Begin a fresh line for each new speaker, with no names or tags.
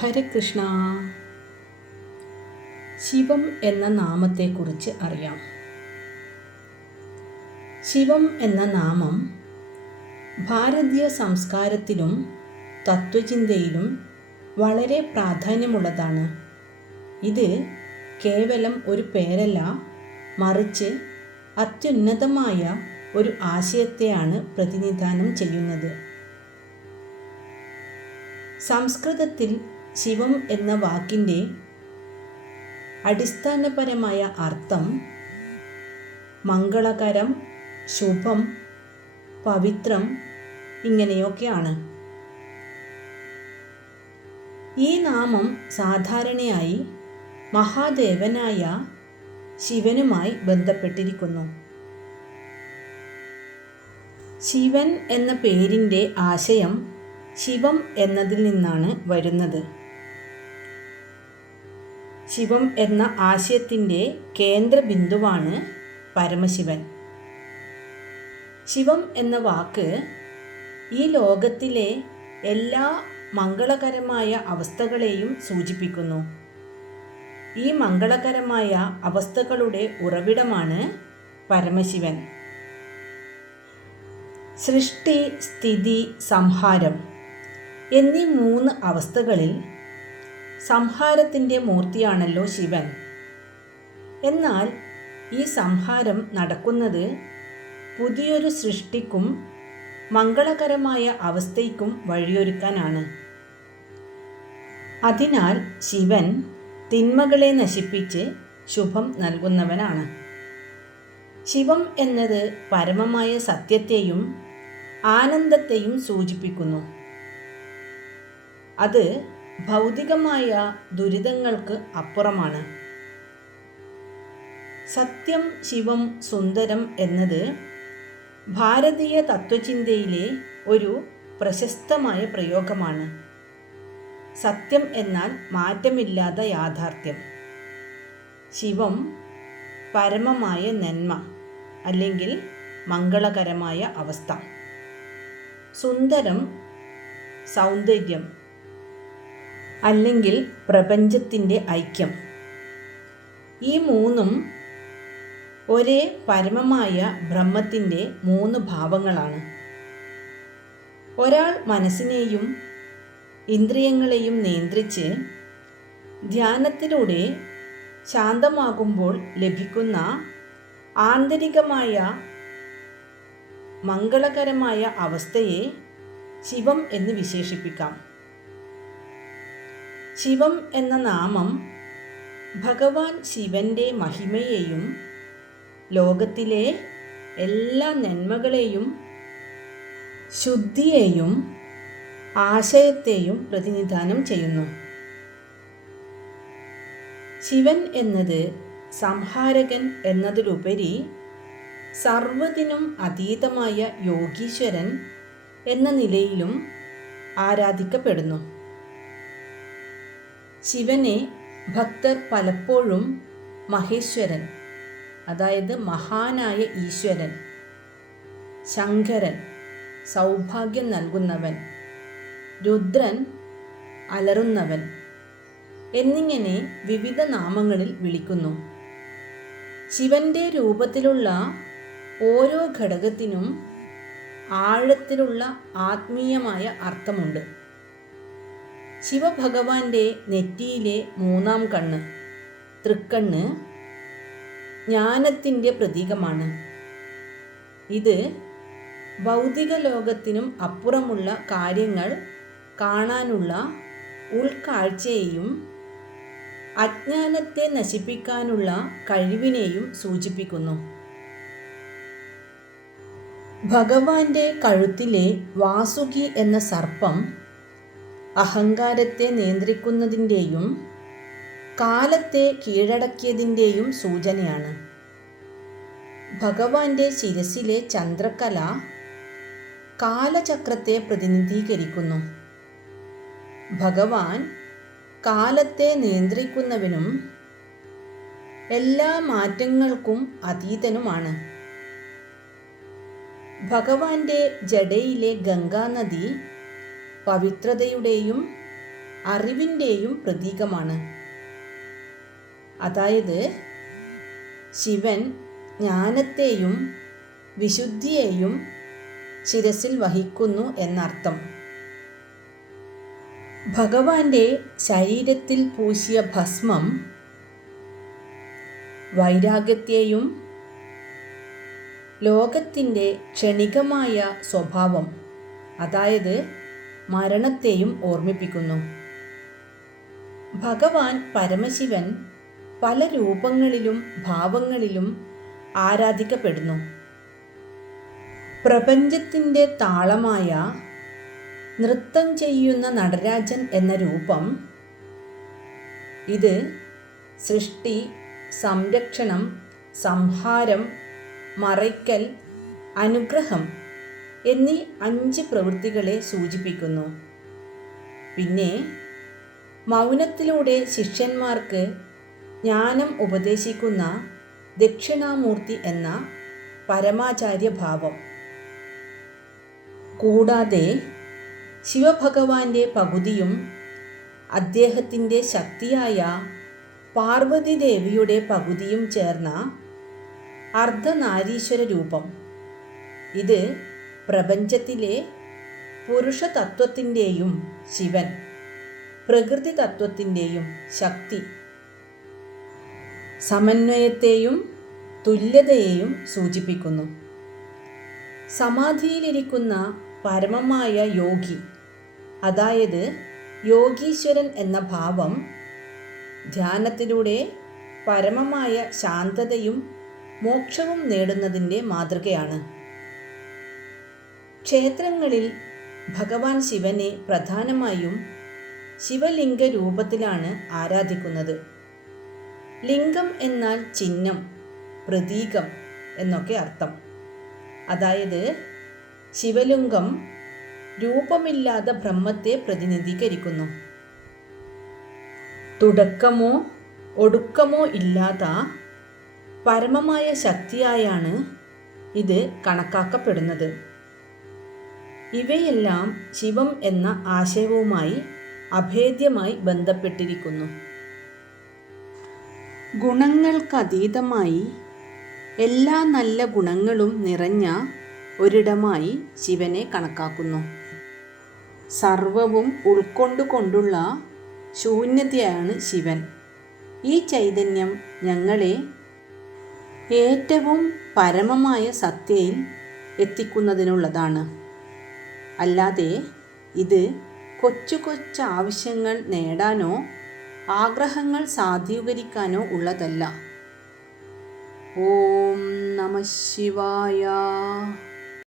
ഹരകൃഷ്ണ ശിവം എന്ന നാമത്തെക്കുറിച്ച് അറിയാം. ശിവം എന്ന നാമം ഭാരതീയ സംസ്കാരത്തിലും തത്വചിന്തയിലും വളരെ പ്രാധാന്യമുള്ളതാണ്. ഇത് കേവലം ഒരു പേരല്ല മറിച്ച് അത്യുന്നതമായ ഒരു ആശയത്തെയാണ് പ്രതിനിധാനം ചെയ്യുന്നത്. സംസ്കൃതത്തിൽ ശിവം എന്ന വാക്കിന്റെ അടിസ്ഥാനപരമായ അർത്ഥം മംഗളകരം ശുഭം പവിത്രം ഇങ്ങനെയൊക്കെയാണ്. ഈ നാമം സാധാരണയായി മഹാദേവനായ ശിവനുമായി ബന്ധപ്പെട്ടിരിക്കുന്നു. ശിവൻ എന്ന പേരിന്റെ ആശയം ശിവം എന്നതിൽ നിന്നാണ് വരുന്നത്. ശിവം എന്ന ആശയത്തിന്റെ കേന്ദ്രബിന്ദുവാണ് പരമശിവൻ. ശിവം എന്ന വാക്ക് ഈ ലോകത്തിലെ എല്ലാ മംഗളകരമായ അവസ്ഥകളെയും സൂചിപ്പിക്കുന്നു. ഈ മംഗളകരമായ അവസ്ഥകളുടെ ഉറവിടമാണ് പരമശിവൻ. സൃഷ്ടി സ്ഥിതി സംഹാരം എന്നീ മൂന്ന് അവസ്ഥകളിൽ സംഹാരത്തിന്റെ മൂർത്തിയാണല്ലോ ശിവൻ. എന്നാൽ ഈ സംഹാരം നടക്കുന്നത് പുതിയൊരു സൃഷ്ടിക്കും മംഗളകരമായ അവസ്ഥയ്ക്കും വഴിയൊരുക്കാനാണ്. അതിനാൽ ശിവൻ തിന്മകളെ നശിപ്പിച്ച് ശുഭം നൽകുന്നവനാണ്. ശിവം എന്നത് പരമമായ സത്യത്തെയും ആനന്ദത്തെയും സൂചിപ്പിക്കുന്നു. അത് ഭൗതികമായ ദുരിതങ്ങൾക്ക് അപ്പുറമാണ്. സത്യം ശിവം സുന്ദരം എന്നത് ഭാരതീയ തത്വചിന്തയിലെ ഒരു പ്രശസ്തമായ പ്രയോഗമാണ്. സത്യം എന്നാൽ മാറ്റമില്ലാത്ത യാഥാർത്ഥ്യം. ശിവം പരമമായ നന്മ അല്ലെങ്കിൽ മംഗളകരമായ അവസ്ഥ. സുന്ദരം സൗന്ദര്യം അല്ലെങ്കിൽ പ്രപഞ്ചത്തിന്റെ ഐക്യം. ഈ മൂന്നും ഒരേ പരമമായ ബ്രഹ്മത്തിന്റെ മൂന്ന് ഭാവങ്ങളാണ്. ഒരാൾ മനസ്സിനെയും ഇന്ദ്രിയങ്ങളെയും നിയന്ത്രിച്ച് ധ്യാനത്തിലൂടെ ശാന്തമാകുമ്പോൾ ലഭിക്കുന്ന ആന്തരികമായ മംഗളകരമായ അവസ്ഥയെ ശിവം എന്ന് വിശേഷിപ്പിക്കാം. ശിവം എന്ന നാമം ഭഗവാൻ ശിവന്റെ മഹിമയെയും ലോകത്തിലെ എല്ലാ നന്മകളെയും ശുദ്ധിയെയും ആശയത്തെയും പ്രതിനിധാനം ചെയ്യുന്നു. ശിവൻ എന്നത് സംഹാരകൻ എന്നതിലുപരി സർവതിനും അതീതമായ യോഗീശ്വരൻ എന്ന നിലയിലും ആരാധിക്കപ്പെടുന്നു. ശിവനെ ഭക്തർ പലപ്പോഴും മഹേശ്വരൻ അതായത് മഹാനായ ഈശ്വരൻ ശങ്കരൻ സൗഭാഗ്യം നൽകുന്നവൻ രുദ്രൻ അലറുന്നവൻ എന്നിങ്ങനെ വിവിധ നാമങ്ങളിൽ വിളിക്കുന്നു. ശിവന്റെ രൂപത്തിലുള്ള ഓരോ ഘടകത്തിനും ആഴത്തിലുള്ള ആത്മീയമായ അർത്ഥമുണ്ട്. ശിവഭഗവാന്റെ നെറ്റിയിലെ മൂന്നാം കണ്ണ്. തൃക്കണ്ണ് ജ്ഞാനത്തിന്റെ പ്രതീകമാണ്. ഇത് ഭൗതിക ലോകത്തിനും അപ്പുറമുള്ള കാര്യങ്ങൾ കാണാനുള്ള ഉൾക്കാഴ്ചയെയും അജ്ഞാനത്തെ നശിപ്പിക്കാനുള്ള കഴിവിനെയും സൂചിപ്പിക്കുന്നു. ഭഗവാന്റെ കഴുത്തിലെ വാസുകി എന്ന സർപ്പം അഹങ്കാരത്തെ നിയന്ത്രിക്കുന്നതിന്റെയും കാലത്തെ കീഴടക്കിയതിന്റെയും സൂചനയാണ്. ഭഗവാന്റെ ശിരസിലെ ചന്ദ്രകല കാലചക്രത്തെ പ്രതിനിധീകരിക്കുന്നു. ഭഗവാൻ കാലത്തെ നിയന്ത്രിക്കുന്നവനും എല്ലാ മാറ്റങ്ങൾക്കും അതീതനുമാണ്. ഭഗവാന്റെ ജഡയിലെ ഗംഗാനദി പവിത്രതയുടെയും അറിവിന്റെയും പ്രതീകമാണ്. അതായത് ശിവൻ ജ്ഞാനത്തെയും വിശുദ്ധിയെയും ശിരസിൽ വഹിക്കുന്നു എന്നർത്ഥം. ഭഗവാന്റെ ശരീരത്തിൽ പൂശിയ ഭസ്മം വൈരാഗ്യത്തെയും ലോകത്തിന്റെ ക്ഷണികമായ സ്വഭാവം. അതായത് മരണത്തെയും ഓർമ്മിപ്പിക്കുന്നു. ഭഗവാൻ പരമശിവൻ പല രൂപങ്ങളിലും ഭാവങ്ങളിലും ആരാധിക്കപ്പെടുന്നു. പ്രപഞ്ചത്തിന്റെ താളമായ നൃത്തം ചെയ്യുന്ന നടരാജൻ എന്ന രൂപം ഇത് സൃഷ്ടി സംരക്ഷണം സംഹാരം മറയ്ക്കൽ അനുഗ്രഹം എന്നീ അഞ്ച് പ്രവൃത്തികളെ സൂചിപ്പിക്കുന്നു. പിന്നെ മൗനത്തിലൂടെ ശിഷ്യന്മാർക്ക് ജ്ഞാനം ഉപദേശിക്കുന്ന ദക്ഷിണാമൂർത്തി എന്ന പരമാചാര്യ ഭാവം കൂടാതെ ശിവഭഗവാന്റെ പകുതിയും അദ്ദേഹത്തിന്റെ ശക്തിയായ പാർവതി ദേവിയുടെ പകുതിയും ചേർന്ന അർദ്ധനാരീശ്വര രൂപം. ഇത് പ്രപഞ്ചത്തിലെ പുരുഷ തത്വത്തിന്റെയും ശിവൻ പ്രകൃതി തത്വത്തിന്റെയും ശക്തി സമന്വയത്തെയും തുല്യതയെയും സൂചിപ്പിക്കുന്നു. സമാധിയിലിരിക്കുന്ന പരമമായ യോഗി അതായത് യോഗീശ്വരൻ എന്ന ഭാവം ധ്യാനത്തിലൂടെ പരമമായ ശാന്തതയും മോക്ഷവും നേടുന്നതിന്റെ മാതൃകയാണ്. ക്ഷേത്രങ്ങളിൽ ഭഗവാൻ ശിവനെ പ്രധാനമായും ശിവലിംഗ രൂപത്തിലാണ് ആരാധിക്കുന്നത്. ലിംഗം എന്നാൽ ചിഹ്നം പ്രതീകം എന്നൊക്കെ അർത്ഥം. അതായത് ശിവലിംഗം രൂപമില്ലാത്ത ബ്രഹ്മത്തെ പ്രതിനിധീകരിക്കുന്നു. തുടക്കമോ ഒടുക്കമോ ഇല്ലാത്ത പരമമായ ശക്തിയായാണ് ഇത് കണക്കാക്കപ്പെടുന്നത്. ഇവയെല്ലാം ശിവം എന്ന ആശയവുമായി അഭേദ്യമായി ബന്ധപ്പെട്ടിരിക്കുന്നു. ഗുണങ്ങൾക്കതീതമായി എല്ലാ നല്ല ഗുണങ്ങളും നിറഞ്ഞ ഒരിടമായി ശിവനെ കണക്കാക്കുന്നു. സർവവും ഉൾക്കൊണ്ടുകൊണ്ടുള്ള ശൂന്യതയാണ് ശിവൻ. ഈ ചൈതന്യം ഞങ്ങളെ ഏറ്റവും പരമമായ സത്യയിൽ എത്തിക്കുന്നതിനുള്ളതാണ്. അല്ലാതെ ഇത് കൊച്ചു കൊച്ചു ആവശ്യങ്ങൾ നേടാനോ ആഗ്രഹങ്ങൾ സാധൂകരിക്കാനോ ഉള്ളതല്ല. ഓം നമ ശിവായ.